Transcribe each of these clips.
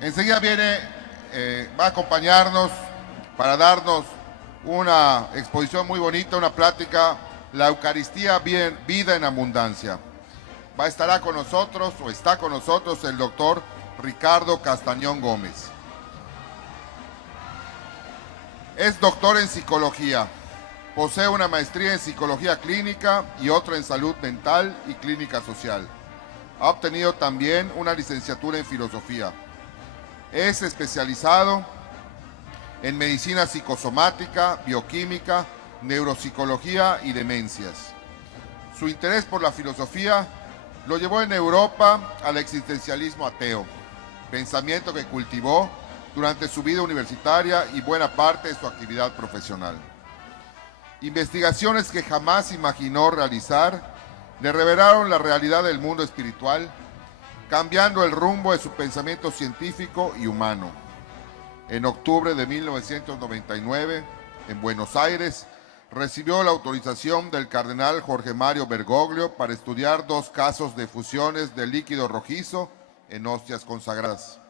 Enseguida va a acompañarnos para darnos una exposición muy bonita, una plática, la Eucaristía, vida en abundancia. Estará con nosotros, o está con nosotros, el doctor Ricardo Castañón Gómez. Es doctor en psicología, posee una maestría en psicología clínica y otra en salud mental y clínica social. Ha obtenido también una licenciatura en filosofía. Es especializado en medicina psicosomática, bioquímica, neuropsicología y demencias. Su interés por la filosofía lo llevó en Europa al existencialismo ateo, pensamiento que cultivó durante su vida universitaria y buena parte de su actividad profesional. Investigaciones que jamás imaginó realizar le revelaron la realidad del mundo espiritual, cambiando el rumbo de su pensamiento científico y humano. En octubre de 1999, en Buenos Aires, recibió la autorización del cardenal Jorge Mario Bergoglio para estudiar 2 casos de fusiones de líquido rojizo en hostias consagradas.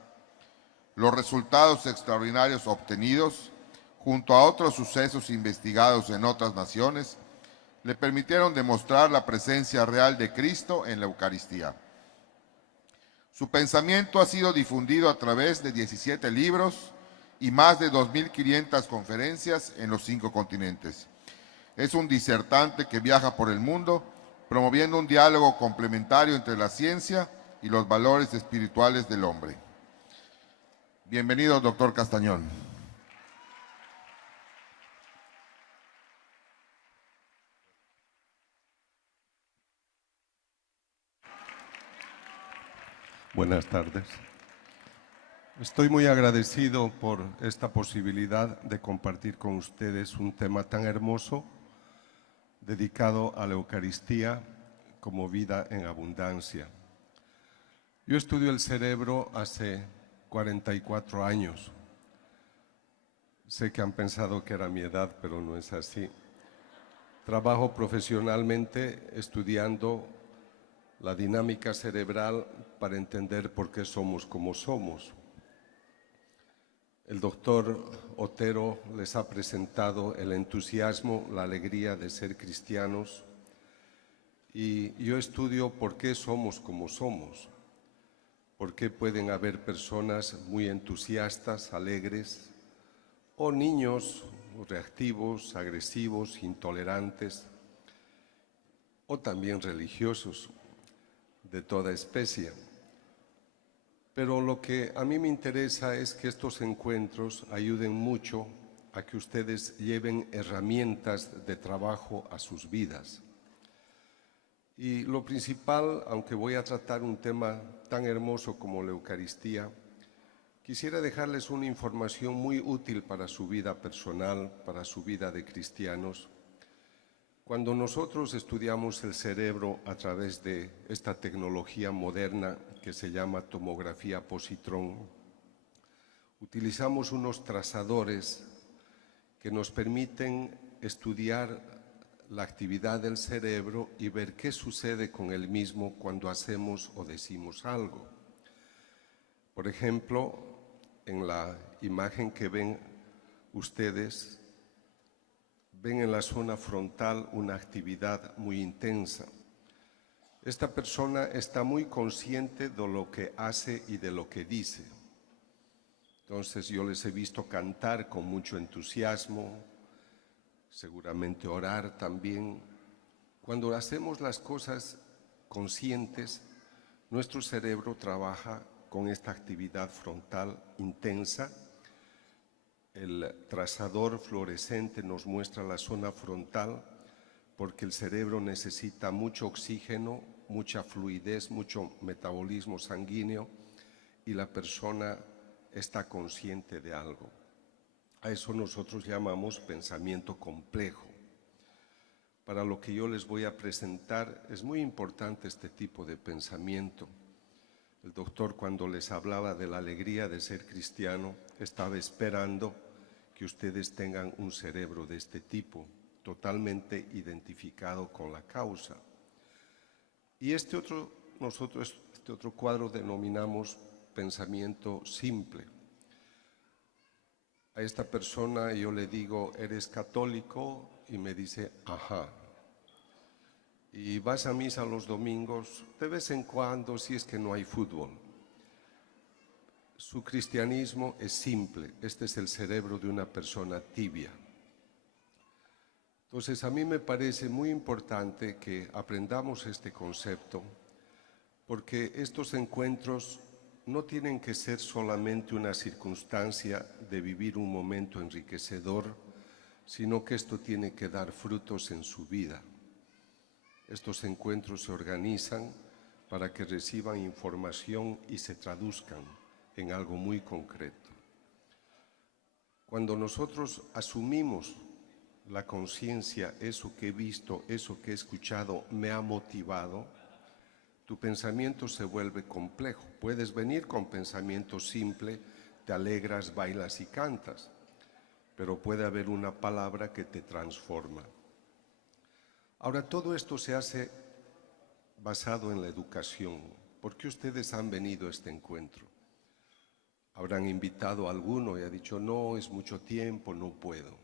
Los resultados extraordinarios obtenidos, junto a otros sucesos investigados en otras naciones, le permitieron demostrar la presencia real de Cristo en la Eucaristía. Su pensamiento ha sido difundido a través de 17 libros y más de 2.500 conferencias en los 5 continentes. Es un disertante que viaja por el mundo, promoviendo un diálogo complementario entre la ciencia y los valores espirituales del hombre. Bienvenido, doctor Castañón. Buenas tardes. Estoy muy agradecido por esta posibilidad de compartir con ustedes un tema tan hermoso dedicado a la Eucaristía como vida en abundancia. Yo estudio el cerebro hace 44 años. Sé que han pensado que era mi edad, pero no es así. Trabajo profesionalmente estudiando la dinámica cerebral para entender por qué somos como somos. El doctor Otero les ha presentado el entusiasmo, la alegría de ser cristianos, y yo estudio por qué somos como somos, por qué pueden haber personas muy entusiastas, alegres, o niños reactivos, agresivos, intolerantes, o también religiosos de toda especie. Pero lo que a mí me interesa es que estos encuentros ayuden mucho a que ustedes lleven herramientas de trabajo a sus vidas. Y lo principal, aunque voy a tratar un tema tan hermoso como la Eucaristía, quisiera dejarles una información muy útil para su vida personal, para su vida de cristianos. Cuando nosotros estudiamos el cerebro a través de esta tecnología moderna que se llama tomografía positrón, utilizamos unos trazadores que nos permiten estudiar la actividad del cerebro y ver qué sucede con el mismo cuando hacemos o decimos algo. Por ejemplo, en la imagen que ven ustedes, ven en la zona frontal una actividad muy intensa. Esta persona está muy consciente de lo que hace y de lo que dice. Entonces yo les he visto cantar con mucho entusiasmo, seguramente orar también. Cuando hacemos las cosas conscientes, nuestro cerebro trabaja con esta actividad frontal intensa. El trazador fluorescente nos muestra la zona frontal porque el cerebro necesita mucho oxígeno, mucha fluidez, mucho metabolismo sanguíneo y la persona está consciente de algo. A eso nosotros llamamos pensamiento complejo. Para lo que yo les voy a presentar es muy importante este tipo de pensamiento. El doctor, cuando les hablaba de la alegría de ser cristiano, estaba esperando que ustedes tengan un cerebro de este tipo, totalmente identificado con la causa. Y este otro cuadro denominamos pensamiento simple. A esta persona yo le digo, ¿eres católico? Y me dice, ajá. ¿Y vas a misa los domingos? De vez en cuando, si es que no hay fútbol. Su cristianismo es simple. Este es el cerebro de una persona tibia. Entonces, a mí me parece muy importante que aprendamos este concepto, porque estos encuentros no tienen que ser solamente una circunstancia de vivir un momento enriquecedor, sino que esto tiene que dar frutos en su vida. Estos encuentros se organizan para que reciban información y se traduzcan en algo muy concreto. Cuando nosotros asumimos la conciencia, eso que he visto, eso que he escuchado, me ha motivado, tu pensamiento se vuelve complejo. Puedes venir con pensamiento simple, te alegras, bailas y cantas, pero puede haber una palabra que te transforma. Ahora, todo esto se hace basado en la educación. ¿Por qué ustedes han venido a este encuentro? Habrán invitado a alguno y ha dicho, no, es mucho tiempo, no puedo.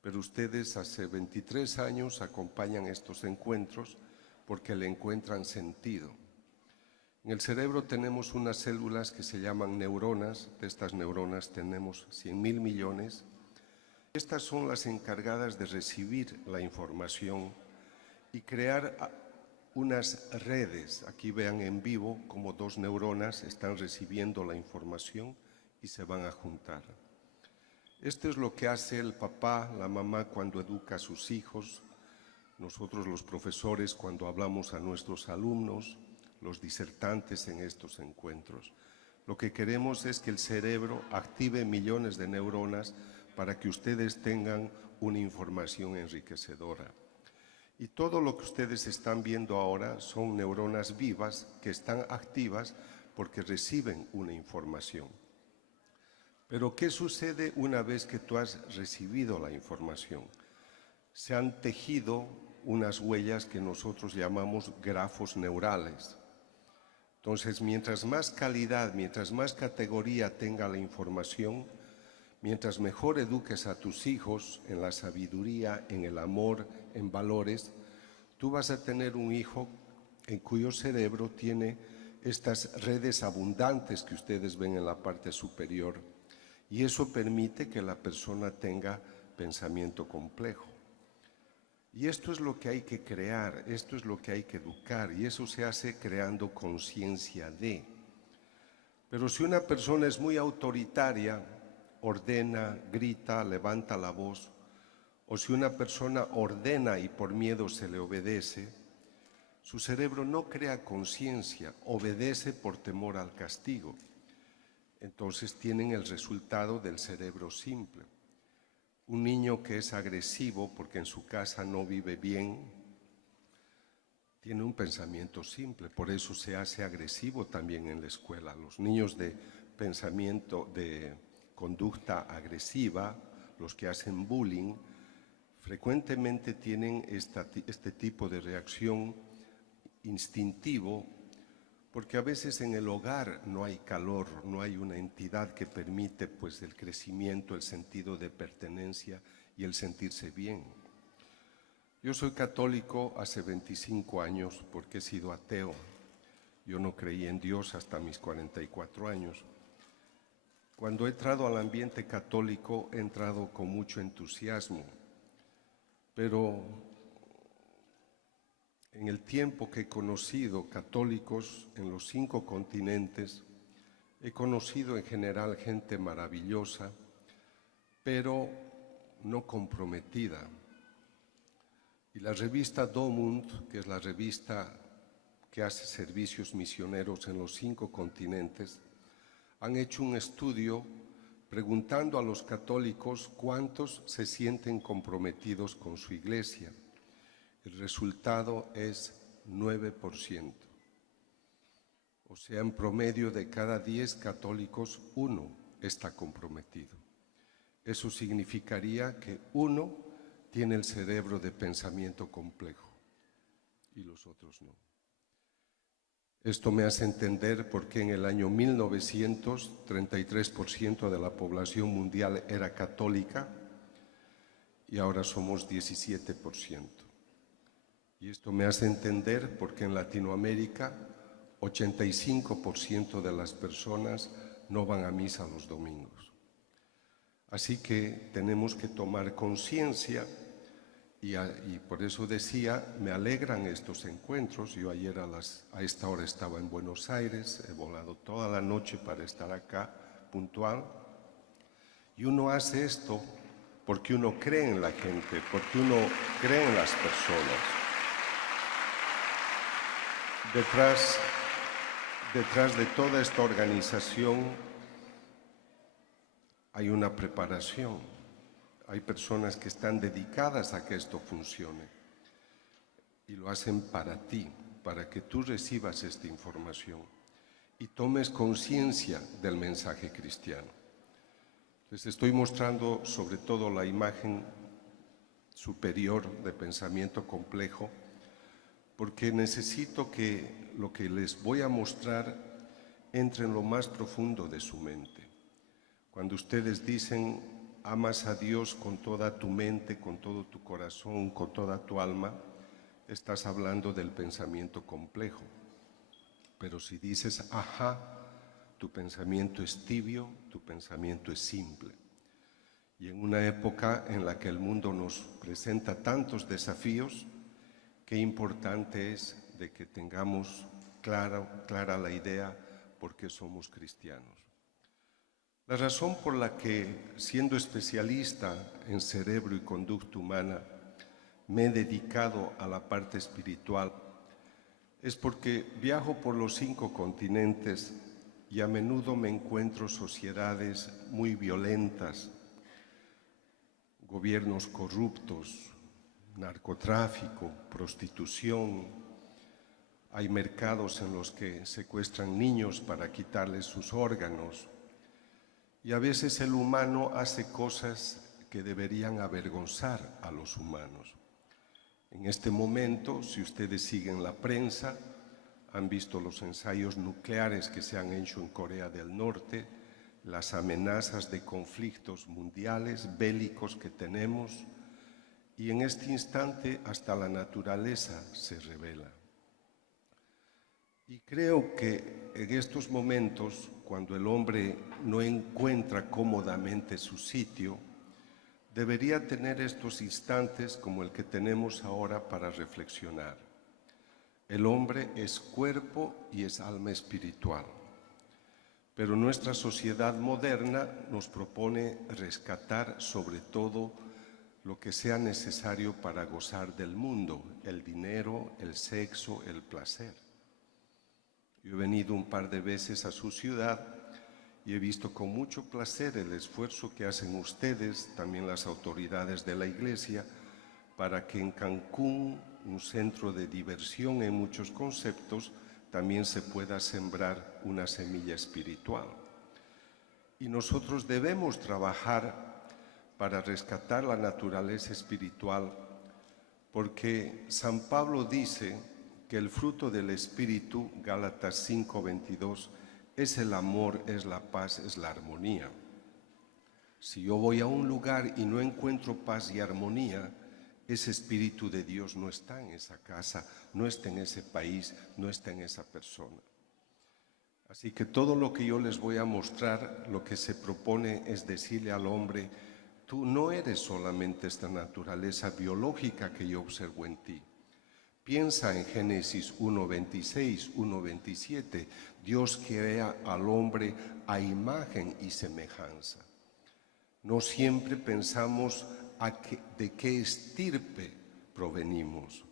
Pero ustedes hace 23 años acompañan estos encuentros porque le encuentran sentido. En el cerebro tenemos unas células que se llaman neuronas. De estas neuronas tenemos 100.000 millones. Estas son las encargadas de recibir la información y crear unas redes. Aquí vean en vivo cómo dos neuronas están recibiendo la información y se van a juntar. Esto es lo que hace el papá, la mamá cuando educa a sus hijos, nosotros los profesores cuando hablamos a nuestros alumnos, los disertantes en estos encuentros. Lo que queremos es que el cerebro active millones de neuronas para que ustedes tengan una información enriquecedora. Y todo lo que ustedes están viendo ahora son neuronas vivas que están activas porque reciben una información. Pero ¿qué sucede una vez que tú has recibido la información? Se han tejido unas huellas que nosotros llamamos grafos neurales. Entonces, mientras más calidad, mientras más categoría tenga la información, mientras mejor eduques a tus hijos en la sabiduría, en el amor, en valores, tú vas a tener un hijo en cuyo cerebro tiene estas redes abundantes que ustedes ven en la parte superior. Y eso permite que la persona tenga pensamiento complejo. Y esto es lo que hay que crear, esto es lo que hay que educar, y eso se hace creando conciencia de. Pero si una persona es muy autoritaria, ordena, grita, levanta la voz, o si una persona ordena y por miedo se le obedece, su cerebro no crea conciencia, obedece por temor al castigo. Entonces tienen el resultado del cerebro simple. Un niño que es agresivo porque en su casa no vive bien, tiene un pensamiento simple, por eso se hace agresivo también en la escuela. Los niños de pensamiento, de conducta agresiva, los que hacen bullying, frecuentemente tienen este tipo de reacción instintivo, porque a veces en el hogar no hay calor, no hay una entidad que permite pues el crecimiento, el sentido de pertenencia y el sentirse bien. Yo soy católico hace 25 años porque he sido ateo. Yo no creí en Dios hasta mis 44 años. Cuando he entrado al ambiente católico he entrado con mucho entusiasmo, pero en el tiempo que he conocido católicos en los 5 continentes, he conocido en general gente maravillosa, pero no comprometida. Y la revista Domund, que es la revista que hace servicios misioneros en los 5 continentes, han hecho un estudio preguntando a los católicos cuántos se sienten comprometidos con su iglesia. El resultado es 9%. O sea, en promedio de cada 10 católicos, 1 está comprometido. Eso significaría que 1 tiene el cerebro de pensamiento complejo y los otros no. Esto me hace entender por qué en el año 1900 33% de la población mundial era católica y ahora somos 17%. Y esto me hace entender por qué en Latinoamérica 85% de las personas no van a misa los domingos. Así que tenemos que tomar conciencia y por eso decía, me alegran estos encuentros. Yo ayer a esta hora estaba en Buenos Aires, he volado toda la noche para estar acá puntual. Y uno hace esto porque uno cree en la gente, porque uno cree en las personas. Detrás de toda esta organización hay una preparación. Hay personas que están dedicadas a que esto funcione y lo hacen para ti, para que tú recibas esta información y tomes conciencia del mensaje cristiano. Les estoy mostrando sobre todo la imagen superior de pensamiento complejo porque necesito que lo que les voy a mostrar entre en lo más profundo de su mente. Cuando ustedes dicen amas a Dios con toda tu mente, con todo tu corazón, con toda tu alma, estás hablando del pensamiento complejo. Pero si dices ajá, tu pensamiento es tibio, tu pensamiento es simple. Y en una época en la que el mundo nos presenta tantos desafíos, qué importante es de que tengamos clara la idea por qué somos cristianos. La razón por la que, siendo especialista en cerebro y conducta humana, me he dedicado a la parte espiritual, es porque viajo por los 5 continentes y a menudo me encuentro sociedades muy violentas, gobiernos corruptos, narcotráfico, prostitución. Hay mercados en los que secuestran niños para quitarles sus órganos. Y a veces el humano hace cosas que deberían avergonzar a los humanos. En este momento, si ustedes siguen la prensa, han visto los ensayos nucleares que se han hecho en Corea del Norte, las amenazas de conflictos mundiales, bélicos que tenemos, y en este instante hasta la naturaleza se revela. Y creo que en estos momentos, cuando el hombre no encuentra cómodamente su sitio, debería tener estos instantes como el que tenemos ahora para reflexionar. El hombre es cuerpo y es alma espiritual, pero nuestra sociedad moderna nos propone rescatar sobre todo lo que sea necesario para gozar del mundo, el dinero, el sexo, el placer. Yo he venido un par de veces a su ciudad y he visto con mucho placer el esfuerzo que hacen ustedes, también las autoridades de la Iglesia, para que en Cancún, un centro de diversión en muchos conceptos, también se pueda sembrar una semilla espiritual. Y nosotros debemos trabajar para rescatar la naturaleza espiritual, porque San Pablo dice que el fruto del Espíritu, Gálatas 5:22, es el amor, es la paz, es la armonía. Si yo voy a un lugar y no encuentro paz y armonía, ese Espíritu de Dios no está en esa casa, no está en ese país, no está en esa persona. Así que todo lo que yo les voy a mostrar, lo que se propone es decirle al hombre, tú no eres solamente esta naturaleza biológica que yo observo en ti. Piensa en Génesis 1:26, 1:27. Dios crea al hombre a imagen y semejanza. No siempre pensamos de qué estirpe provenimos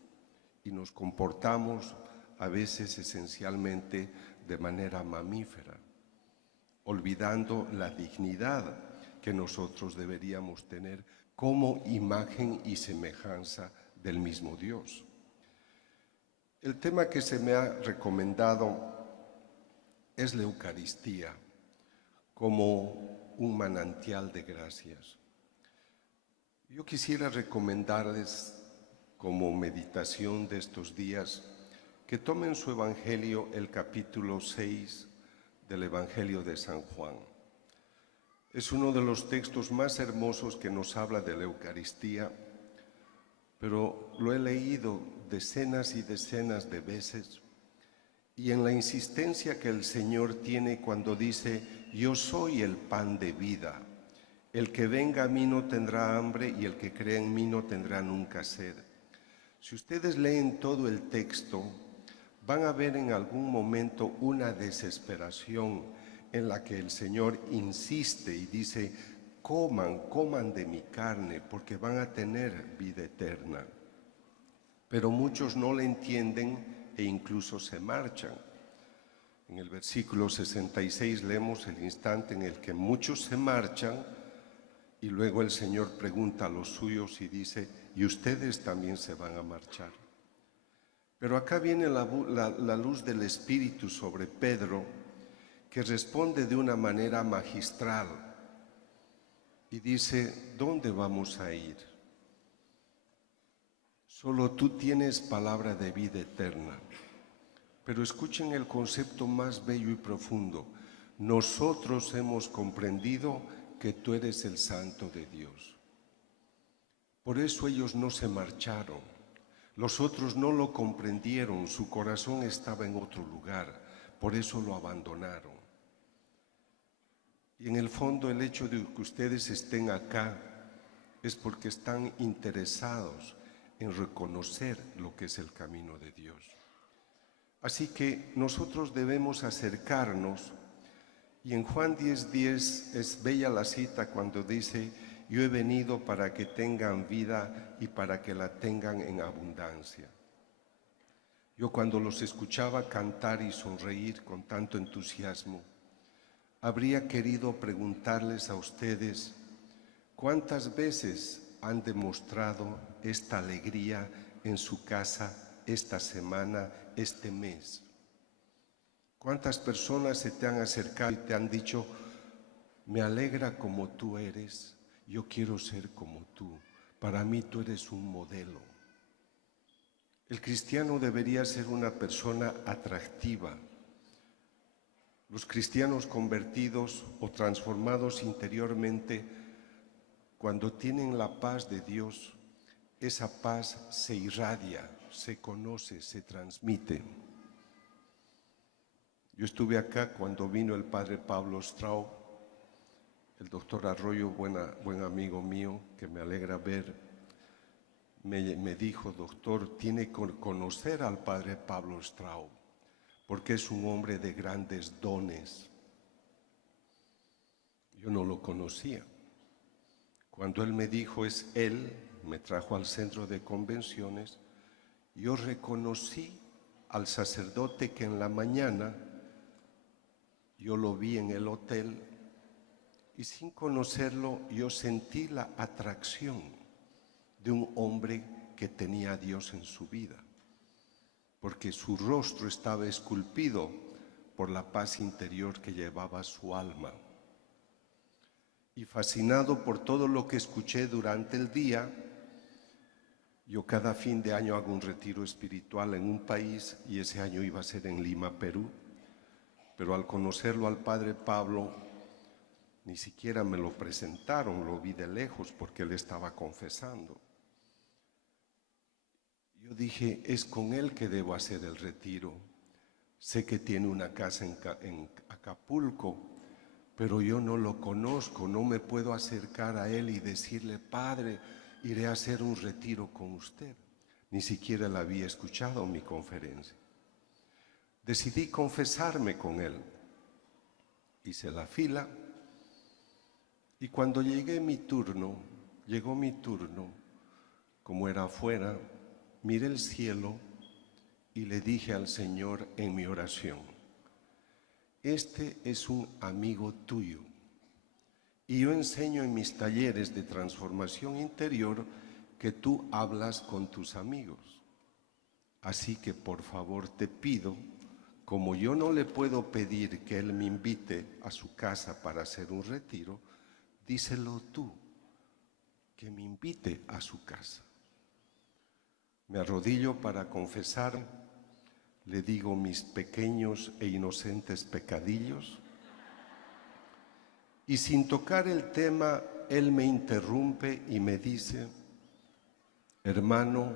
y nos comportamos a veces esencialmente de manera mamífera, olvidando la dignidad que nosotros deberíamos tener como imagen y semejanza del mismo Dios. El tema que se me ha recomendado es la Eucaristía como un manantial de gracias. Yo quisiera recomendarles como meditación de estos días que tomen su Evangelio el capítulo 6 del Evangelio de San Juan. Es uno de los textos más hermosos que nos habla de la Eucaristía, pero lo he leído decenas y decenas de veces, y en la insistencia que el Señor tiene cuando dice: yo soy el pan de vida, el que venga a mí no tendrá hambre y el que cree en mí no tendrá nunca sed. Si ustedes leen todo el texto, van a ver en algún momento una desesperación en la que el Señor insiste y dice: coman de mi carne porque van a tener vida eterna. Pero muchos no le entienden e incluso se marchan. En el versículo 66 leemos el instante en el que muchos se marchan y luego el Señor pregunta a los suyos y dice: ¿y ustedes también se van a marchar? Pero acá viene la luz del Espíritu sobre Pedro, que responde de una manera magistral y dice: ¿dónde vamos a ir? Solo tú tienes palabra de vida eterna. Pero escuchen el concepto más bello y profundo. Nosotros hemos comprendido que tú eres el Santo de Dios. Por eso ellos no se marcharon. Los otros no lo comprendieron, su corazón estaba en otro lugar, por eso lo abandonaron. Y en el fondo el hecho de que ustedes estén acá es porque están interesados en reconocer lo que es el camino de Dios. Así que nosotros debemos acercarnos, y en Juan 10:10 es bella la cita cuando dice: yo he venido para que tengan vida y para que la tengan en abundancia. Yo cuando los escuchaba cantar y sonreír con tanto entusiasmo, habría querido preguntarles a ustedes: ¿cuántas veces han demostrado esta alegría en su casa esta semana, este mes? ¿Cuántas personas se te han acercado y te han dicho: me alegra como tú eres, yo quiero ser como tú, para mí tú eres un modelo? El cristiano debería ser una persona atractiva. Los cristianos convertidos o transformados interiormente, cuando tienen la paz de Dios, esa paz se irradia, se conoce, se transmite. Yo estuve acá cuando vino el padre Pablo Straub, el doctor Arroyo, buen amigo mío, que me alegra ver, me dijo: doctor, tiene que conocer al padre Pablo Straub, porque es un hombre de grandes dones. Yo no lo conocía. Cuando él me dijo es él, me trajo al centro de convenciones, yo reconocí al sacerdote que en la mañana yo lo vi en el hotel, y sin conocerlo yo sentí la atracción de un hombre que tenía a Dios en su vida, porque su rostro estaba esculpido por la paz interior que llevaba su alma. Y fascinado por todo lo que escuché durante el día, yo cada fin de año hago un retiro espiritual en un país, y ese año iba a ser en Lima, Perú. Pero al conocerlo al padre Pablo, ni siquiera me lo presentaron, lo vi de lejos porque él estaba confesando. Yo dije: es con él que debo hacer el retiro. Sé que tiene una casa en Acapulco, pero yo no lo conozco, no me puedo acercar a él y decirle: padre, iré a hacer un retiro con usted. Ni siquiera le había escuchado mi conferencia. Decidí confesarme con él. Hice la fila, y cuando llegó mi turno, como era afuera, miré el cielo y le dije al Señor en mi oración: este es un amigo tuyo, y yo enseño en mis talleres de transformación interior que tú hablas con tus amigos. Así que por favor te pido, como yo no le puedo pedir que él me invite a su casa para hacer un retiro, díselo tú, que me invite a su casa. Me arrodillo para confesar, le digo mis pequeños e inocentes pecadillos. Y sin tocar el tema, él me interrumpe y me dice: hermano,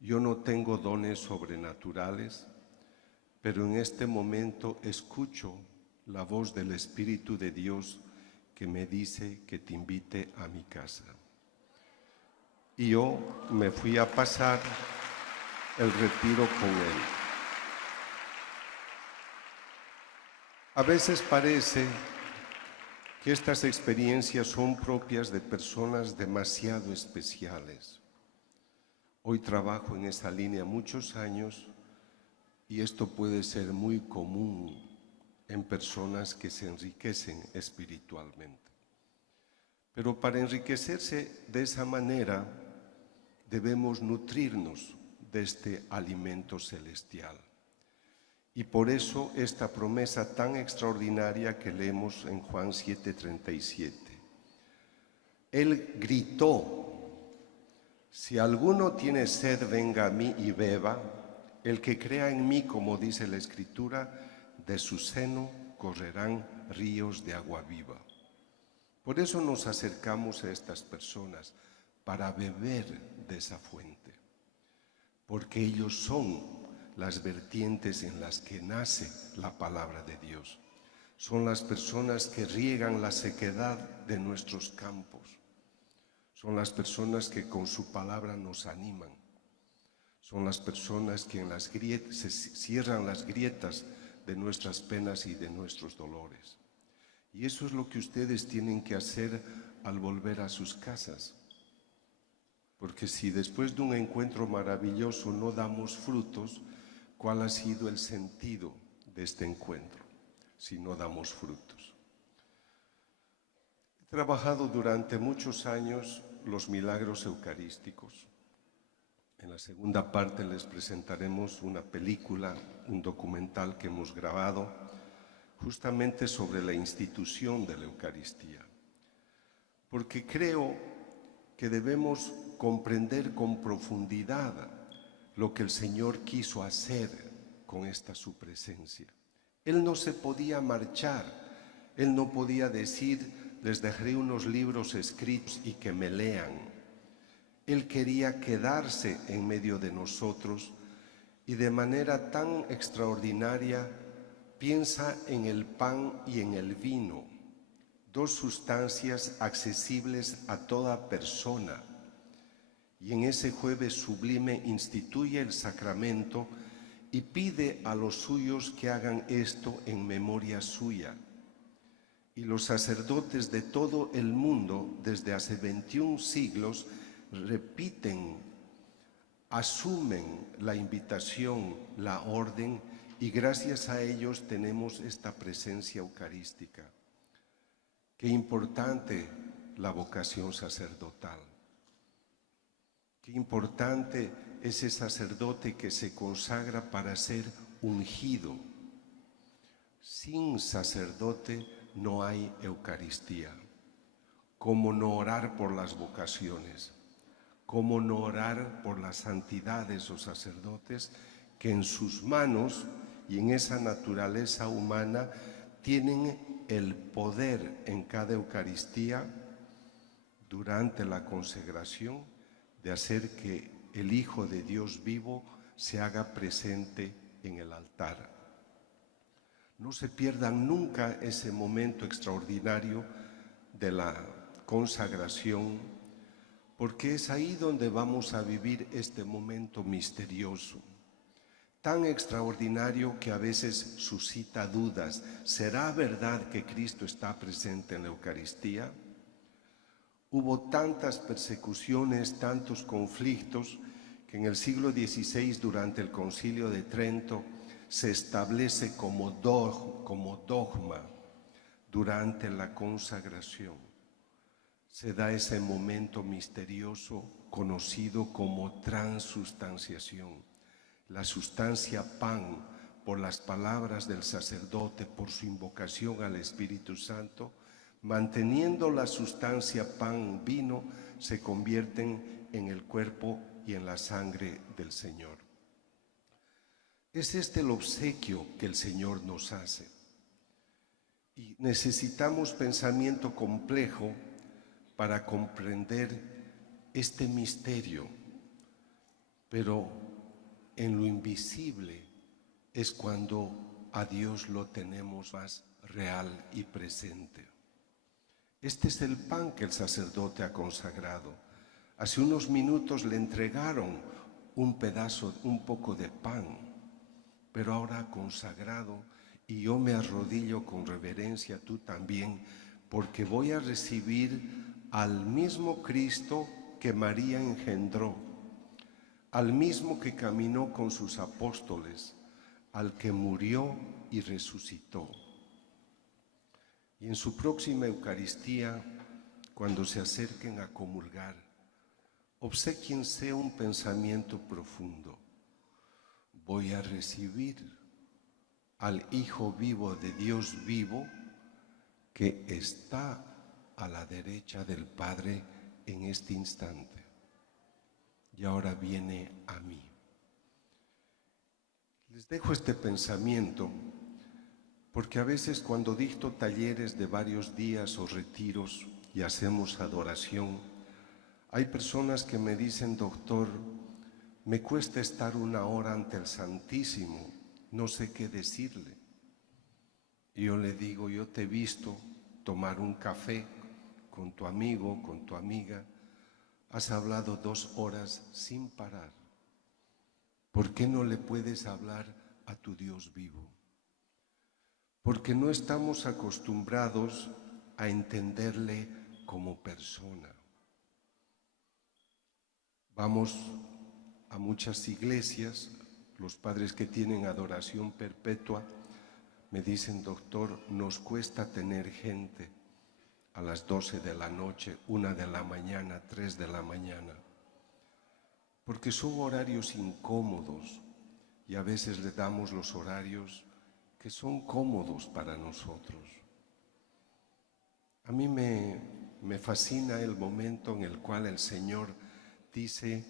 yo no tengo dones sobrenaturales, pero en este momento escucho la voz del Espíritu de Dios que me dice que te invite a mi casa. Y yo me fui a pasar el retiro con él. A veces parece que estas experiencias son propias de personas demasiado especiales. Hoy trabajo en esa línea muchos años y esto puede ser muy común en personas que se enriquecen espiritualmente. Pero para enriquecerse de esa manera debemos nutrirnos de este alimento celestial. Y por eso esta promesa tan extraordinaria que leemos en Juan 7:37. Él gritó: si alguno tiene sed, venga a mí y beba. El que crea en mí, como dice la Escritura, de su seno correrán ríos de agua viva. Por eso nos acercamos a estas personas, para beber de esa fuente, porque ellos son las vertientes en las que nace la palabra de Dios. Son las personas que riegan la sequedad de nuestros campos. Son las personas que con su palabra nos animan. Son las personas que se cierran las grietas de nuestras penas y de nuestros dolores. Y eso es lo que ustedes tienen que hacer al volver a sus casas. Porque si después de un encuentro maravilloso no damos frutos, ¿cuál ha sido el sentido de este encuentro si no damos frutos? He trabajado durante muchos años los milagros eucarísticos. En la segunda parte les presentaremos una película, un documental que hemos grabado justamente sobre la institución de la Eucaristía. Porque creo que debemos comprender con profundidad lo que el Señor quiso hacer con esta su presencia. Él no se podía marchar, Él no podía decir: les dejaré unos libros escritos y que me lean. Él quería quedarse en medio de nosotros y de manera tan extraordinaria piensa en el pan y en el vino, dos sustancias accesibles a toda persona. Y en ese jueves sublime instituye el sacramento y pide a los suyos que hagan esto en memoria suya. Y los sacerdotes de todo el mundo, desde hace 21 siglos, repiten, asumen la invitación, la orden, y gracias a ellos tenemos esta presencia eucarística. Qué importante la vocación sacerdotal. Qué importante ese sacerdote que se consagra para ser ungido. Sin sacerdote no hay Eucaristía. ¿Cómo no orar por las vocaciones? ¿Cómo no orar por la santidad de esos sacerdotes que en sus manos y en esa naturaleza humana tienen el poder en cada Eucaristía durante la consagración de hacer que el Hijo de Dios vivo se haga presente en el altar? No se pierdan nunca ese momento extraordinario de la consagración, porque es ahí donde vamos a vivir este momento misterioso, tan extraordinario que a veces suscita dudas. ¿Será verdad que Cristo está presente en la Eucaristía? Hubo tantas persecuciones, tantos conflictos, que en el siglo XVI, durante el Concilio de Trento, se establece como dogma durante la consagración. Se da ese momento misterioso conocido como transustanciación. La sustancia pan, por las palabras del sacerdote, por su invocación al Espíritu Santo, manteniendo la sustancia pan, vino, se convierten en el cuerpo y en la sangre del Señor. Es este el obsequio que el Señor nos hace. Y necesitamos pensamiento complejo para comprender este misterio, pero en lo invisible es cuando a Dios lo tenemos más real y presente. Este es el pan que el sacerdote ha consagrado. Hace unos minutos le entregaron un poco de pan, pero ahora ha consagrado, y yo me arrodillo con reverencia, tú también, porque voy a recibir al mismo Cristo que María engendró, al mismo que caminó con sus apóstoles, al que murió y resucitó. Y en su próxima Eucaristía, cuando se acerquen a comulgar, obséquiense un pensamiento profundo. Voy a recibir al Hijo vivo de Dios vivo, que está a la derecha del Padre en este instante, y ahora viene a mí. Les dejo este pensamiento porque a veces cuando dicto talleres de varios días o retiros y hacemos adoración, hay personas que me dicen: doctor, me cuesta estar 1 hora ante el Santísimo, no sé qué decirle. Y yo le digo: yo te he visto tomar un café con tu amigo, con tu amiga, has hablado 2 horas sin parar. ¿Por qué no le puedes hablar a tu Dios vivo? Porque no estamos acostumbrados a entenderle como persona. Vamos a muchas iglesias, los padres que tienen adoración perpetua me dicen: doctor, nos cuesta tener gente a las 12 de la noche, 1 de la mañana, 3 de la mañana, porque son horarios incómodos, y a veces le damos los horarios que son cómodos para nosotros. A mí me fascina el momento en el cual el Señor dice: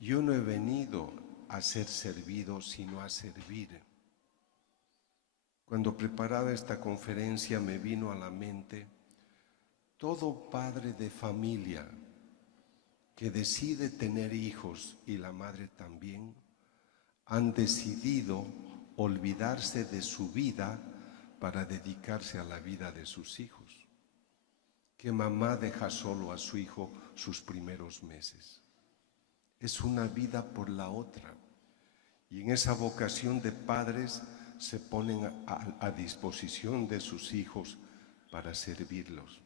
yo no he venido a ser servido, sino a servir. Cuando preparaba esta conferencia me vino a la mente: todo padre de familia que decide tener hijos, y la madre también, han decidido olvidarse de su vida para dedicarse a la vida de sus hijos. ¿Qué mamá deja solo a su hijo sus primeros meses? Es una vida por la otra, y en esa vocación de padres se ponen a disposición de sus hijos para servirlos.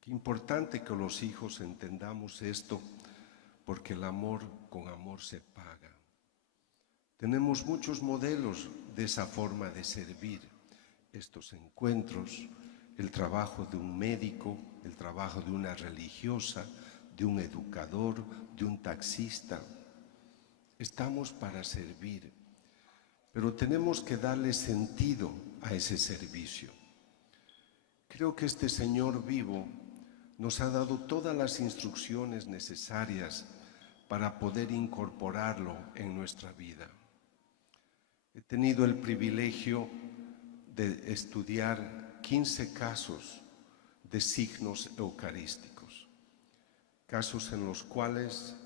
Qué importante que los hijos entendamos esto, porque el amor con amor se paga. Tenemos muchos modelos de esa forma de servir. Estos encuentros, el trabajo de un médico, el trabajo de una religiosa, de un educador, de un taxista. Estamos para servir, pero tenemos que darle sentido a ese servicio. Creo que este Señor vivo nos ha dado todas las instrucciones necesarias para poder incorporarlo en nuestra vida. He tenido el privilegio de estudiar 15 casos de signos eucarísticos, casos en los cuales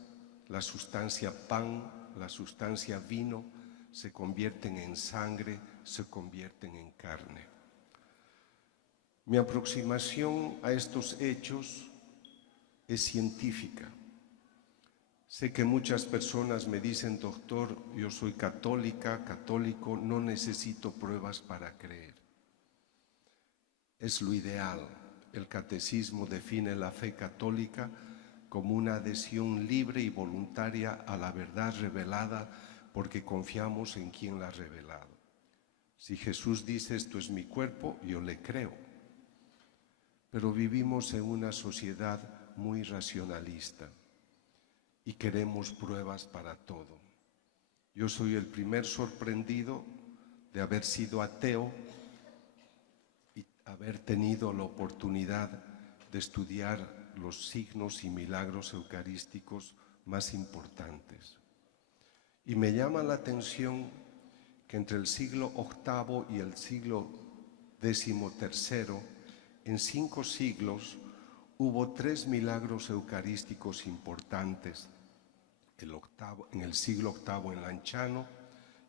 la sustancia pan, la sustancia vino, se convierten en sangre, se convierten en carne. Mi aproximación a estos hechos es científica. Sé que muchas personas me dicen: doctor, yo soy católica, católico, no necesito pruebas para creer. Es lo ideal. El catecismo define la fe católica como una adhesión libre y voluntaria a la verdad revelada, porque confiamos en quien la ha revelado. Si Jesús dice: esto es mi cuerpo, yo le creo. Pero vivimos en una sociedad muy racionalista y queremos pruebas para todo. Yo soy el primer sorprendido de haber sido ateo y haber tenido la oportunidad de estudiar los signos y milagros eucarísticos más importantes. Y me llama la atención que entre el siglo VIII y el siglo XIII, en 5 siglos, hubo 3 milagros eucarísticos importantes. En el siglo VIII en Lanciano,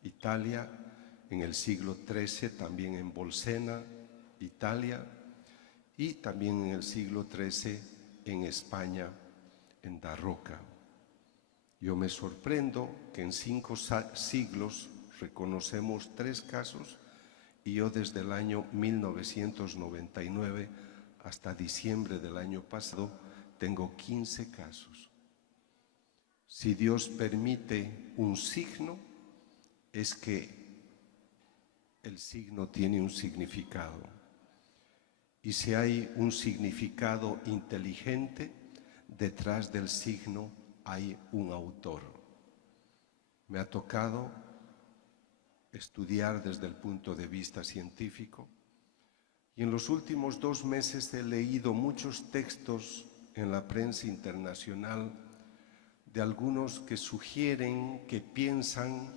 Italia, en el siglo XIII también en Bolsena, Italia, y también en el siglo XIII en España, en Daroca. Yo me sorprendo que en 5 siglos reconocemos 3 casos y yo desde el año 1999 hasta diciembre del año pasado tengo 15 casos. Si Dios permite un signo, es que el signo tiene un significado. Y si hay un significado inteligente, detrás del signo hay un autor. Me ha tocado estudiar desde el punto de vista científico y en los últimos 2 meses he leído muchos textos en la prensa internacional de algunos que sugieren, que piensan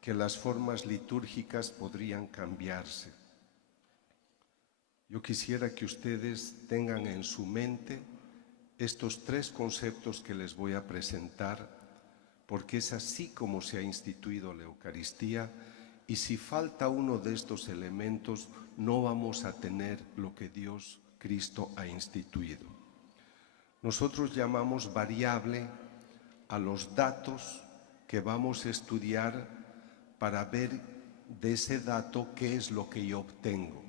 que las formas litúrgicas podrían cambiarse. Yo quisiera que ustedes tengan en su mente estos 3 conceptos que les voy a presentar, porque es así como se ha instituido la Eucaristía, y si falta uno de estos elementos, no vamos a tener lo que Dios, Cristo, ha instituido. Nosotros llamamos variable a los datos que vamos a estudiar para ver de ese dato qué es lo que yo obtengo.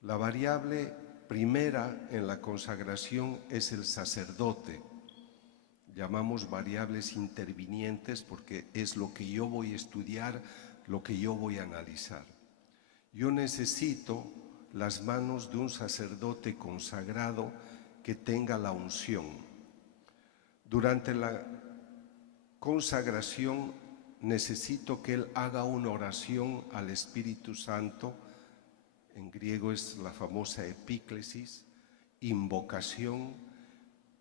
La variable primera en la consagración es el sacerdote. Llamamos variables intervinientes porque es lo que yo voy a estudiar, lo que yo voy a analizar. Yo necesito las manos de un sacerdote consagrado que tenga la unción. Durante la consagración necesito que él haga una oración al Espíritu Santo. En griego es la famosa epíclesis, invocación.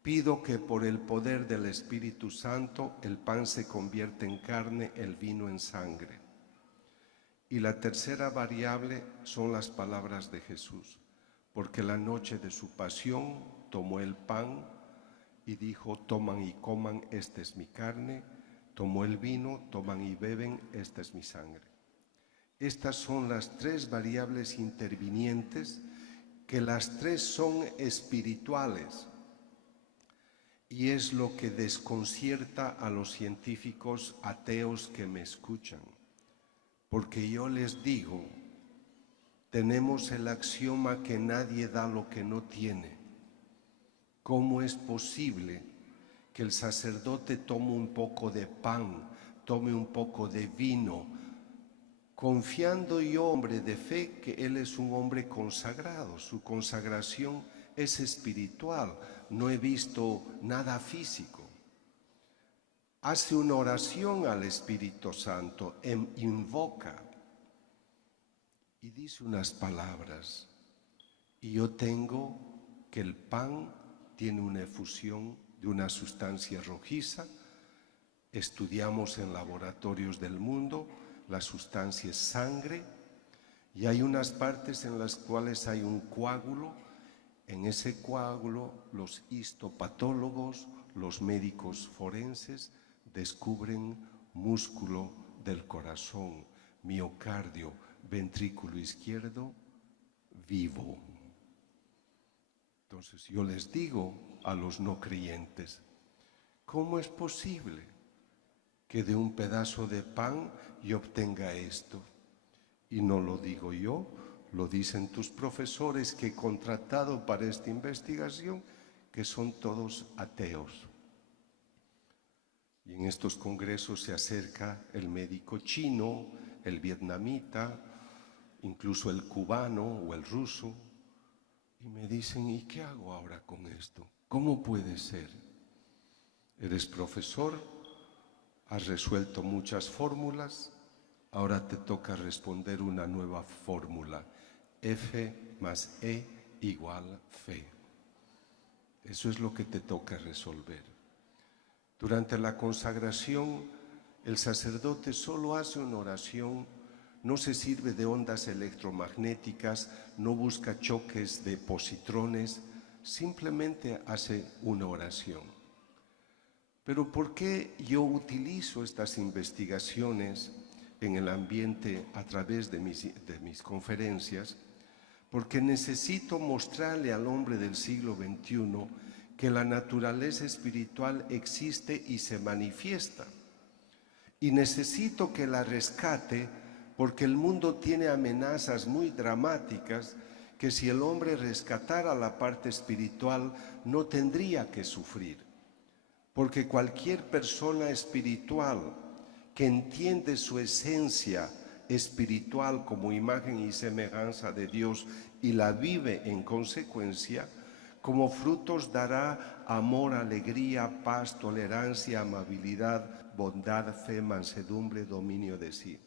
Pido que por el poder del Espíritu Santo el pan se convierta en carne, el vino en sangre. Y la tercera variable son las palabras de Jesús, porque la noche de su pasión tomó el pan y dijo: toman y coman, esta es mi carne. Tomó el vino, toman y beben, esta es mi sangre. Estas son las 3 variables intervinientes, que las 3 son espirituales. Y es lo que desconcierta a los científicos ateos que me escuchan. Porque yo les digo, tenemos el axioma que nadie da lo que no tiene. ¿Cómo es posible que el sacerdote tome un poco de pan, tome un poco de vino, confiando yo, hombre de fe, que él es un hombre consagrado? Su consagración es espiritual, no he visto nada físico. Hace una oración al Espíritu Santo, invoca y dice unas palabras. Y yo tengo que el pan tiene una efusión de una sustancia rojiza. Estudiamos en laboratorios del mundo, la sustancia es sangre, y hay unas partes en las cuales hay un coágulo. En ese coágulo los histopatólogos, los médicos forenses, descubren músculo del corazón, miocardio, ventrículo izquierdo, vivo. Entonces yo les digo a los no creyentes, ¿cómo es posible que de un pedazo de pan yo obtenga esto? Y no lo digo yo, lo dicen tus profesores que he contratado para esta investigación, que son todos ateos. Y en estos congresos se acerca el médico chino, el vietnamita, incluso el cubano o el ruso, y me dicen, ¿y qué hago ahora con esto? ¿Cómo puede ser? Eres profesor, has resuelto muchas fórmulas, ahora te toca responder una nueva fórmula. F más E igual fe. Eso es lo que te toca resolver. Durante la consagración El sacerdote solo hace una oración, no se sirve de ondas electromagnéticas, no busca choques de positrones, simplemente hace una oración. Pero ¿por qué yo utilizo estas investigaciones en el ambiente a través de mis conferencias? Porque necesito mostrarle al hombre del siglo XXI que la naturaleza espiritual existe y se manifiesta. Y necesito que la rescate porque el mundo tiene amenazas muy dramáticas que si el hombre rescatara la parte espiritual no tendría que sufrir. Porque cualquier persona espiritual que entiende su esencia espiritual como imagen y semejanza de Dios y la vive en consecuencia, como frutos dará amor, alegría, paz, tolerancia, amabilidad, bondad, fe, mansedumbre, dominio de sí.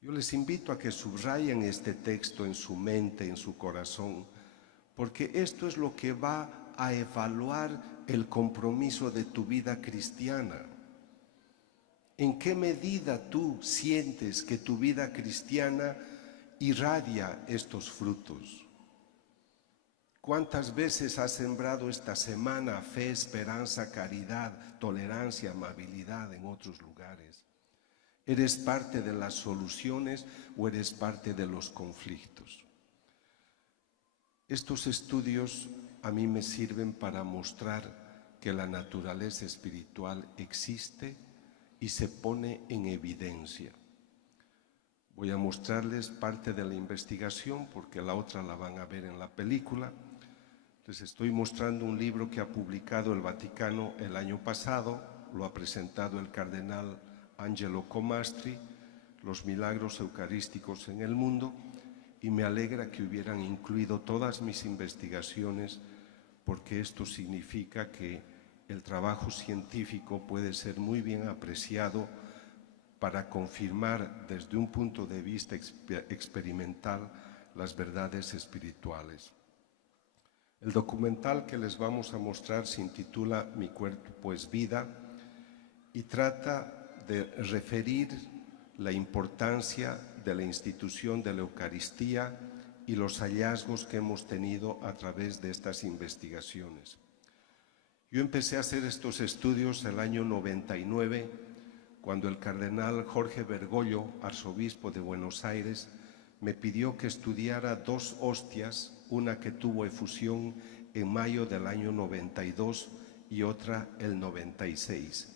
Yo les invito a que subrayen este texto en su mente, en su corazón, porque esto es lo que va a evaluar el compromiso de tu vida cristiana. ¿En qué medida tú sientes que tu vida cristiana irradia estos frutos? ¿Cuántas veces has sembrado esta semana fe, esperanza, caridad, tolerancia, amabilidad en otros lugares? ¿Eres parte de las soluciones o eres parte de los conflictos? Estos estudios a mí me sirven para mostrar que la naturaleza espiritual existe y se pone en evidencia. Voy a mostrarles parte de la investigación porque la otra la van a ver en la película. Les estoy mostrando un libro que ha publicado el Vaticano el año pasado, lo ha presentado el cardenal Angelo Comastri, Los milagros eucarísticos en el mundo, y me alegra que hubieran incluido todas mis investigaciones porque esto significa que el trabajo científico puede ser muy bien apreciado para confirmar desde un punto de vista experimental las verdades espirituales. El documental que les vamos a mostrar se intitula Mi cuerpo es vida y trata de referir la importancia de la institución de la Eucaristía y los hallazgos que hemos tenido a través de estas investigaciones. Yo empecé a hacer estos estudios el año 99, cuando el cardenal Jorge Bergoglio, arzobispo de Buenos Aires, me pidió que estudiara dos hostias, una que tuvo efusión en mayo del año 92 y otra el 96.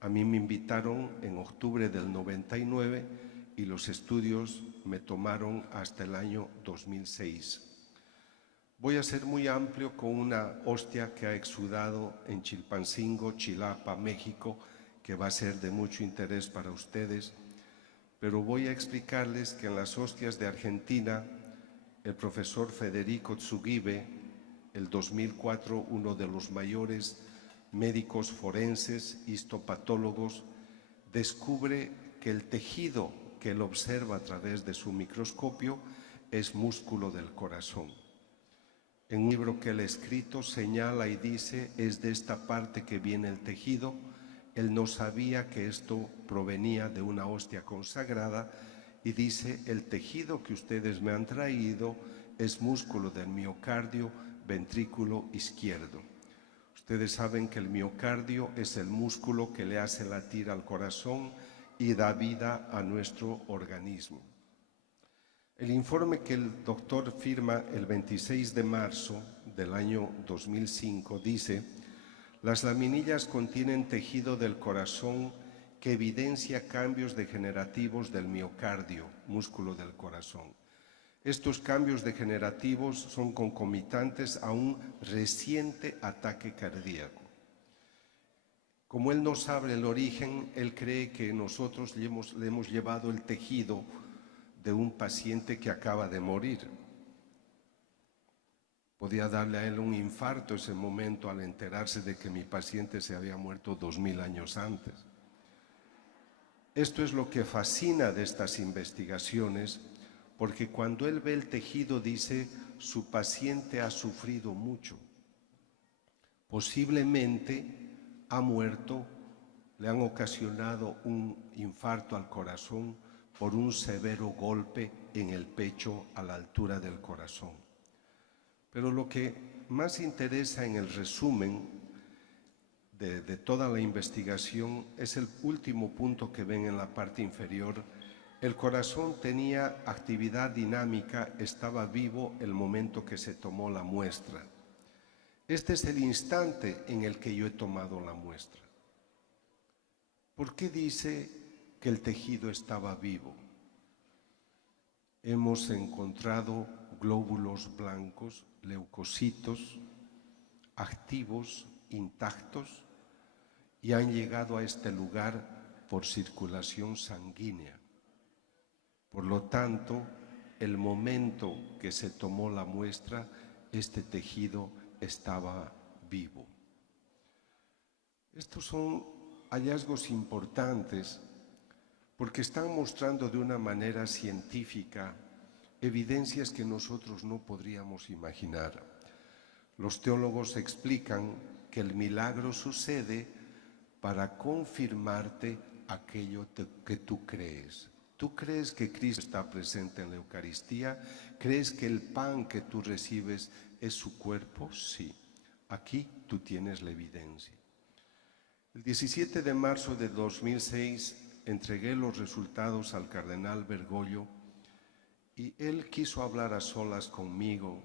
A mí me invitaron en octubre del 99 y los estudios me tomaron hasta el año 2006. Voy a ser muy amplio con una hostia que ha exudado en Chilpancingo, Chilapa, México, que va a ser de mucho interés para ustedes, pero voy a explicarles que en las hostias de Argentina, el profesor Federico Tsugibe, el 2004, uno de los mayores médicos forenses, histopatólogos, descubre que el tejido que él observa a través de su microscopio es músculo del corazón. En un libro que él ha escrito señala y dice, es de esta parte que viene el tejido. Él no sabía que esto provenía de una hostia consagrada y dice, el tejido que ustedes me han traído es músculo del miocardio, ventrículo izquierdo. Ustedes saben que el miocardio es el músculo que le hace latir al corazón y da vida a nuestro organismo. El informe que el doctor firma el 26 de marzo del año 2005 dice: las laminillas contienen tejido del corazón que evidencia cambios degenerativos del miocardio, músculo del corazón. Estos cambios degenerativos son concomitantes a un reciente ataque cardíaco. Como él no sabe el origen, él cree que nosotros le hemos llevado el tejido de un paciente que acaba de morir. Podía darle a él un infarto ese momento al enterarse de que mi paciente se había muerto 2000 años antes. Esto es lo que fascina de estas investigaciones, porque cuando él ve el tejido dice, su paciente ha sufrido mucho. Posiblemente ha muerto le han ocasionado un infarto al corazón por un severo golpe en el pecho a la altura del corazón. Pero lo que más interesa en el resumen de toda la investigación es el último punto que ven en la parte inferior. El corazón tenía actividad dinámica, estaba vivo el momento que se tomó la muestra. Este es el instante en el que yo he tomado la muestra. ¿Por qué dice que el tejido estaba vivo? Hemos encontrado glóbulos blancos, leucocitos, activos, intactos, y han llegado a este lugar por circulación sanguínea. Por lo tanto, el momento que se tomó la muestra, este tejido estaba vivo. Estos son hallazgos importantes porque están mostrando de una manera científica evidencias que nosotros no podríamos imaginar. Los teólogos explican que el milagro sucede para confirmarte aquello que tú crees. ¿Tú crees que Cristo está presente en la Eucaristía? ¿Crees que el pan que tú recibes es su cuerpo? Sí. Aquí tú tienes la evidencia. El 17 de marzo de 2006 entregué los resultados al cardenal Bergoglio y él quiso hablar a solas conmigo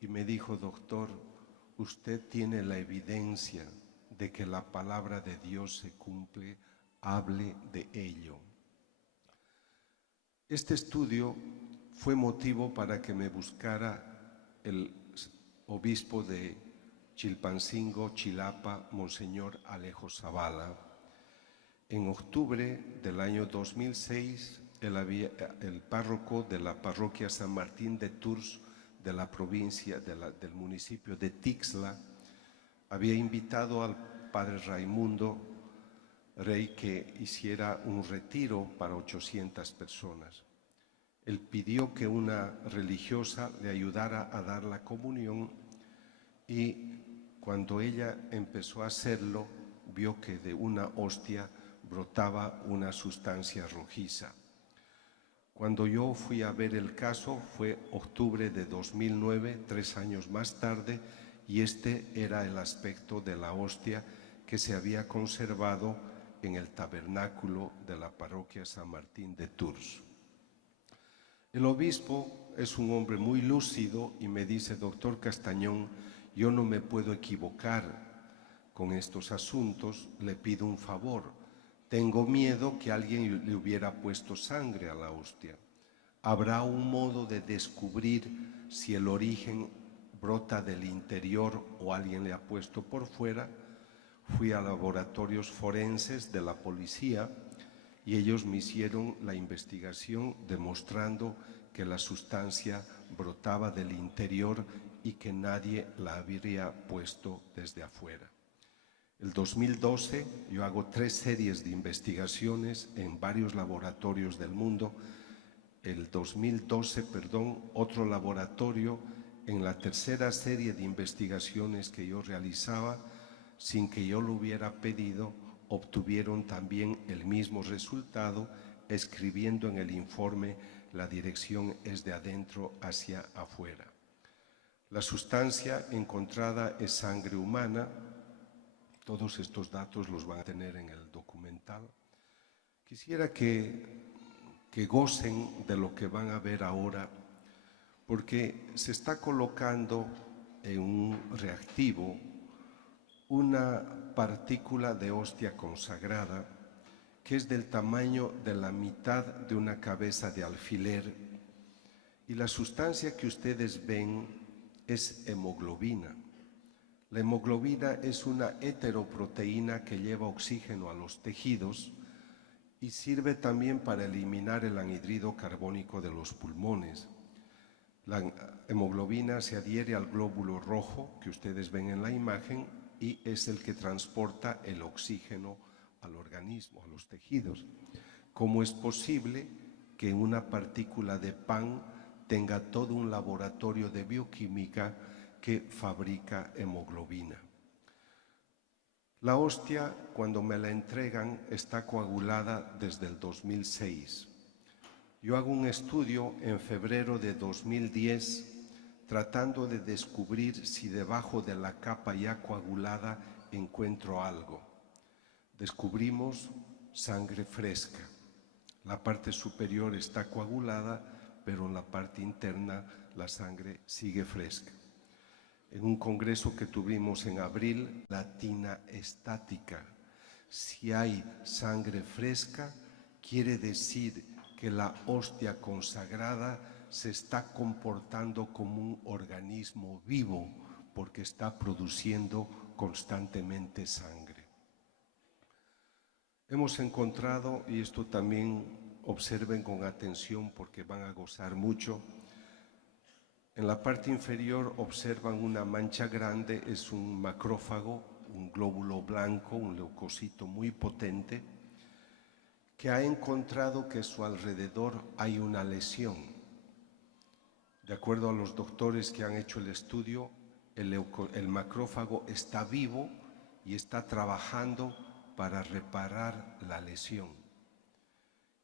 y me dijo: doctor, usted tiene la evidencia de que la palabra de Dios se cumple, hable de ello. Este estudio fue motivo para que me buscara el obispo de Chilpancingo, Chilapa, Monseñor Alejo Zavala. En octubre del año 2006, el párroco de la parroquia San Martín de Tours, de la provincia, del municipio de Tixla, había invitado al padre Raimundo Rey que hiciera un retiro para 800 personas. Él pidió que una religiosa le ayudara a dar la comunión y cuando ella empezó a hacerlo, vio que de una hostia brotaba una sustancia rojiza. Cuando yo fui a ver el caso fue octubre de 2009, 3 años más tarde, y este era el aspecto de la hostia que se había conservado en el tabernáculo de la parroquia San Martín de Tours. El obispo es un hombre muy lúcido y me dice: doctor Castañón, yo no me puedo equivocar con estos asuntos, le pido un favor. Tengo miedo que alguien le hubiera puesto sangre a la hostia. ¿Habrá un modo de descubrir si el origen brota del interior o alguien le ha puesto por fuera? Fui a laboratorios forenses de la policía y ellos me hicieron la investigación demostrando que la sustancia brotaba del interior y que nadie la habría puesto desde afuera. El 2012 yo hago 3 series de investigaciones en varios laboratorios del mundo. El 2012, otro laboratorio, en la tercera serie de investigaciones que yo realizaba, sin que yo lo hubiera pedido, obtuvieron también el mismo resultado, escribiendo en el informe: la dirección es de adentro hacia afuera. La sustancia encontrada es sangre humana. Todos estos datos los van a tener en el documental. Quisiera que gocen de lo que van a ver ahora, porque se está colocando en un reactivo una partícula de hostia consagrada que es del tamaño de la mitad de una cabeza de alfiler, y la sustancia que ustedes ven es hemoglobina. La hemoglobina es una heteroproteína que lleva oxígeno a los tejidos y sirve también para eliminar el anhídrido carbónico de los pulmones. La hemoglobina se adhiere al glóbulo rojo que ustedes ven en la imagen y es el que transporta el oxígeno al organismo, a los tejidos. ¿Cómo es posible que una partícula de pan tenga todo un laboratorio de bioquímica que fabrica hemoglobina? La hostia, cuando me la entregan, está coagulada desde el 2006. Yo hago un estudio en febrero de 2010 tratando de descubrir si debajo de la capa ya coagulada encuentro algo. Descubrimos sangre fresca. La parte superior está coagulada, pero en la parte interna la sangre sigue fresca. En un congreso que tuvimos en abril, la tina estática. Si hay sangre fresca, quiere decir que la hostia consagrada se está comportando como un organismo vivo porque está produciendo constantemente sangre. Hemos encontrado, y esto también observen con atención porque van a gozar mucho, en la parte inferior observan una mancha grande, es un macrófago, un glóbulo blanco, un leucocito muy potente, que ha encontrado que a su alrededor hay una lesión. De acuerdo a los doctores que han hecho el estudio, el macrófago está vivo y está trabajando para reparar la lesión.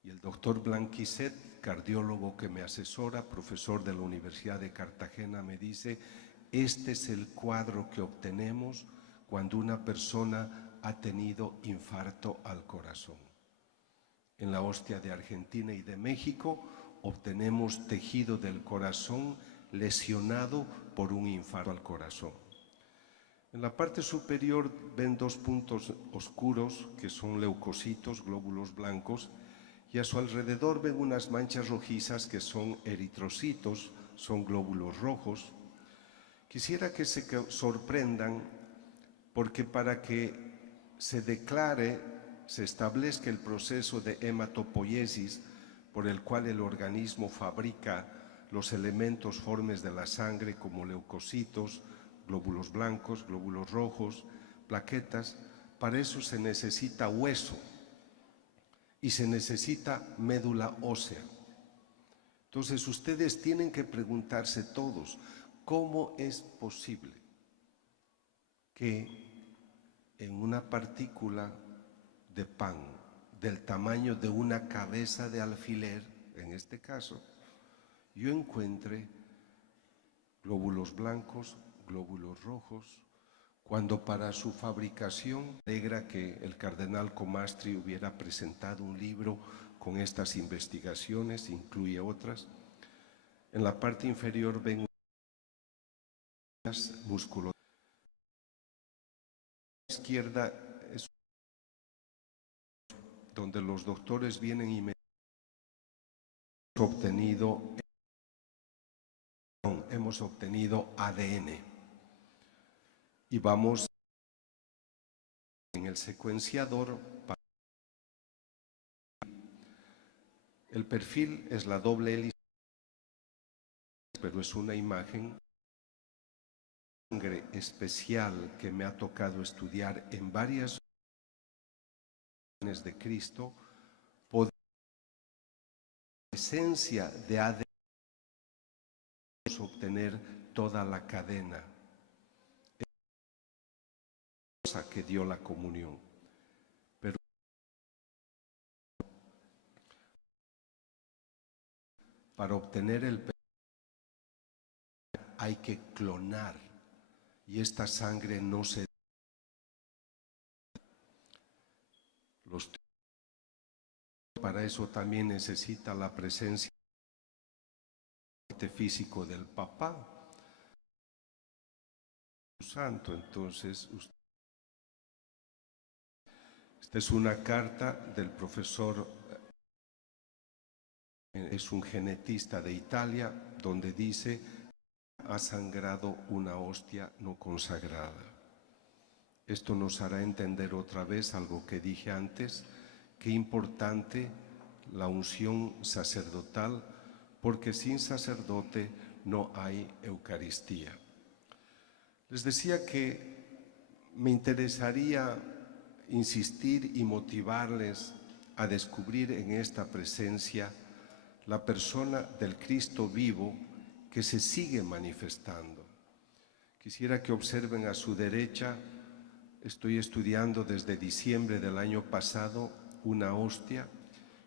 Y el doctor Blanquiset, cardiólogo que me asesora, profesor de la Universidad de Cartagena, me dice: este es el cuadro que obtenemos cuando una persona ha tenido infarto al corazón. En la hostia de Argentina y de México obtenemos tejido del corazón lesionado por un infarto al corazón. En la parte superior ven dos puntos oscuros que son leucocitos, glóbulos blancos, y a su alrededor ven unas manchas rojizas que son eritrocitos, son glóbulos rojos. Quisiera que se sorprendan porque para que se declare, se establezca el proceso de hematopoiesis por el cual el organismo fabrica los elementos formes de la sangre como leucocitos, glóbulos blancos, glóbulos rojos, plaquetas, para eso se necesita hueso y se necesita médula ósea. Entonces ustedes tienen que preguntarse todos, ¿cómo es posible que en una partícula de pan del tamaño de una cabeza de alfiler, en este caso, yo encuentre glóbulos blancos, glóbulos rojos, cuando para su fabricación alegra que el cardenal Comastri hubiera presentado un libro con estas investigaciones, incluye otras. En la parte inferior ven músculos. A la izquierda es donde los doctores vienen y me hemos obtenido ADN y vamos en el secuenciador. El perfil es la doble hélice, pero es una imagen sangre especial que me ha tocado estudiar en varias de Cristo, poder presencia de ADN obtener toda la cadena que dio la comunión. Pero para obtener el hay que clonar y esta sangre no se para eso también necesita la presencia físico del Papa Santo. Entonces esta es una carta del profesor, es un genetista de Italia, donde dice: ha sangrado una hostia no consagrada. Esto nos hará entender otra vez algo que dije antes, qué importante la unción sacerdotal, porque sin sacerdote no hay Eucaristía. Les decía que me interesaría insistir y motivarles a descubrir en esta presencia la persona del Cristo vivo que se sigue manifestando. Quisiera que observen a su derecha estoy estudiando desde diciembre del año pasado una hostia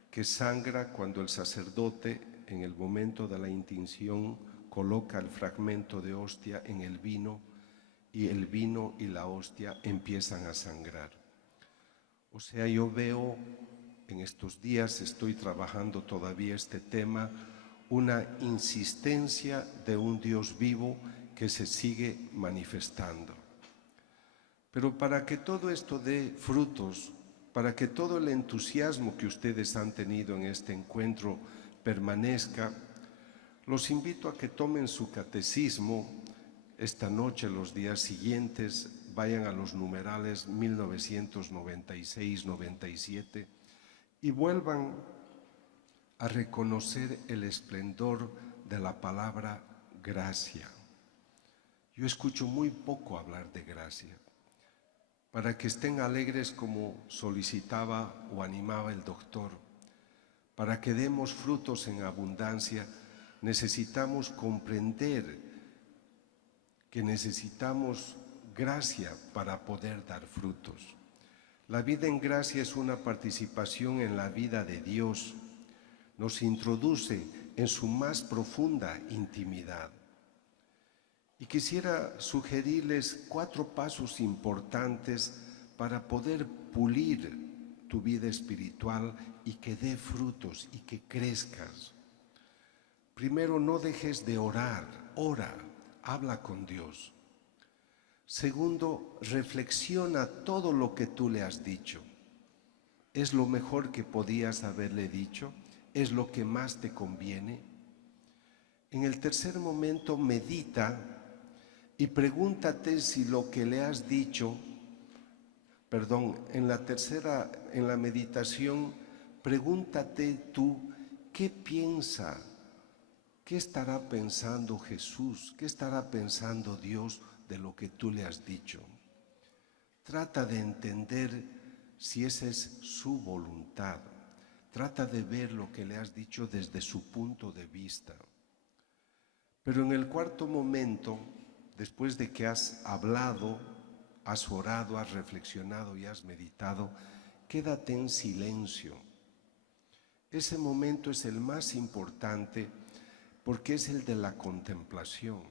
que sangra cuando el sacerdote, en el momento de la intinción, coloca el fragmento de hostia en el vino y el vino y la hostia empiezan a sangrar. O sea, yo veo, en estos días estoy trabajando todavía este tema, una insistencia de un Dios vivo que se sigue manifestando. Pero para que todo esto dé frutos, para que todo el entusiasmo que ustedes han tenido en este encuentro permanezca, los invito a que tomen su catecismo esta noche, los días siguientes, vayan a los numerales 1996-97 y vuelvan a reconocer el esplendor de la palabra gracia. Yo escucho muy poco hablar de gracia. Para que estén alegres como solicitaba o animaba el doctor, para que demos frutos en abundancia, necesitamos comprender que necesitamos gracia para poder dar frutos. La vida en gracia es una participación en la vida de Dios. Nos introduce en su más profunda intimidad. Y quisiera sugerirles 4 pasos importantes para poder pulir tu vida espiritual y que dé frutos y que crezcas. Primero, no dejes de orar, ora, habla con Dios. Segundo, reflexiona todo lo que tú le has dicho. ¿Es lo mejor que podías haberle dicho? ¿Es lo que más te conviene? En el tercer momento, medita y pregúntate si lo que le has dicho, en la meditación, pregúntate tú, ¿qué piensa? ¿Qué estará pensando Jesús? ¿Qué estará pensando Dios de lo que tú le has dicho? Trata de entender si esa es su voluntad. Trata de ver lo que le has dicho desde su punto de vista. Pero en el cuarto momento, después de que has hablado, has orado, has reflexionado y has meditado, quédate en silencio. Ese momento es el más importante porque es el de la contemplación.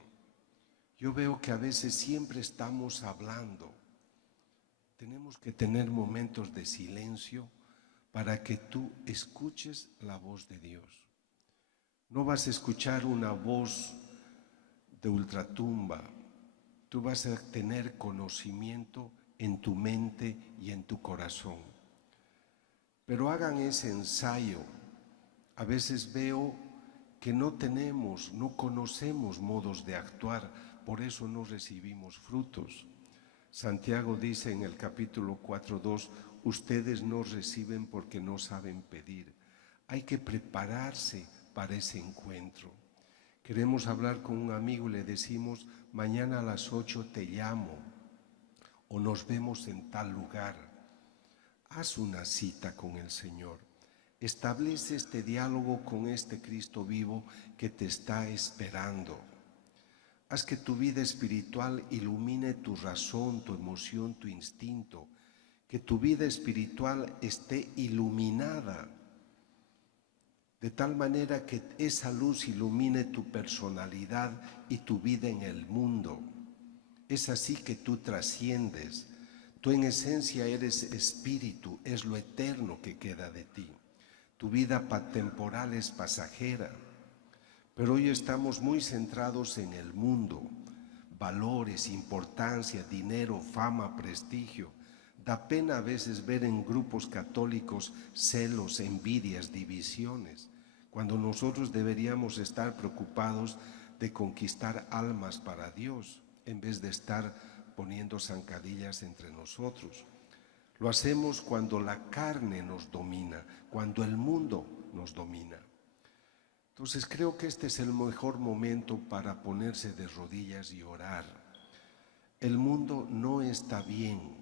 Yo veo que a veces siempre estamos hablando. Tenemos que tener momentos de silencio para que tú escuches la voz de Dios. No vas a escuchar una voz de ultratumba. Tú vas a tener conocimiento en tu mente y en tu corazón. Pero hagan ese ensayo. A veces veo que no conocemos modos de actuar, por eso no recibimos frutos. Santiago dice en el capítulo 4:2, ustedes no reciben porque no saben pedir. Hay que prepararse para ese encuentro. Queremos hablar con un amigo y le decimos, mañana a las 8 te llamo o nos vemos en tal lugar. Haz una cita con el Señor. Establece este diálogo con este Cristo vivo que te está esperando. Haz que tu vida espiritual ilumine tu razón, tu emoción, tu instinto. Que tu vida espiritual esté iluminada, de tal manera que esa luz ilumine tu personalidad y tu vida en el mundo. Es así que tú trasciendes. Tú en esencia eres espíritu, es lo eterno que queda de ti. Tu vida temporal es pasajera, pero hoy estamos muy centrados en el mundo. Valores, importancia, dinero, fama, prestigio. Da pena a veces ver en grupos católicos celos, envidias, divisiones, cuando nosotros deberíamos estar preocupados de conquistar almas para Dios, en vez de estar poniendo zancadillas entre nosotros. Lo hacemos cuando la carne nos domina, cuando el mundo nos domina. Entonces creo que este es el mejor momento para ponerse de rodillas y orar. El mundo no está bien.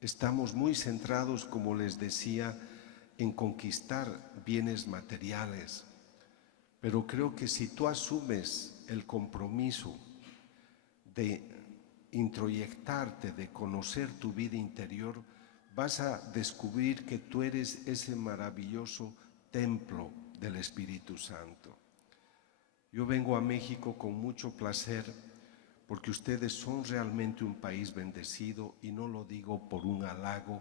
Estamos muy centrados, como les decía, en conquistar bienes materiales. Pero creo que si tú asumes el compromiso de introyectarte, de conocer tu vida interior, vas a descubrir que tú eres ese maravilloso templo del Espíritu Santo. Yo vengo a México con mucho placer porque ustedes son realmente un país bendecido, y no lo digo por un halago,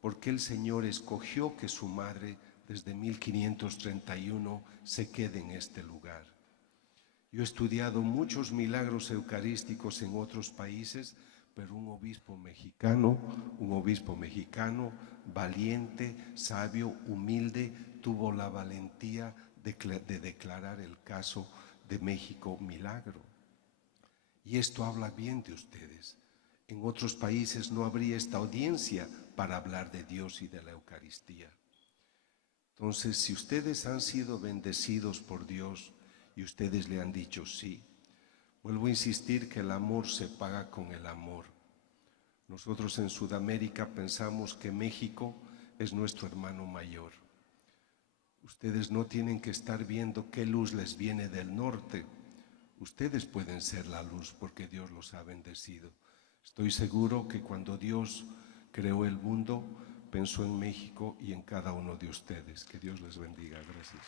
porque el Señor escogió que su madre desde 1531 se quede en este lugar. Yo he estudiado muchos milagros eucarísticos en otros países, pero un obispo mexicano valiente, sabio, humilde, tuvo la valentía de declarar el caso de México milagro. Y esto habla bien de ustedes. En otros países no habría esta audiencia para hablar de Dios y de la Eucaristía. Entonces, si ustedes han sido bendecidos por Dios y ustedes le han dicho sí, vuelvo a insistir que el amor se paga con el amor. Nosotros en Sudamérica pensamos que México es nuestro hermano mayor. Ustedes no tienen que estar viendo qué luz les viene del norte. Ustedes pueden ser la luz porque Dios los ha bendecido. Estoy seguro que cuando Dios creó el mundo, pensó en México y en cada uno de ustedes. Que Dios les bendiga. Gracias.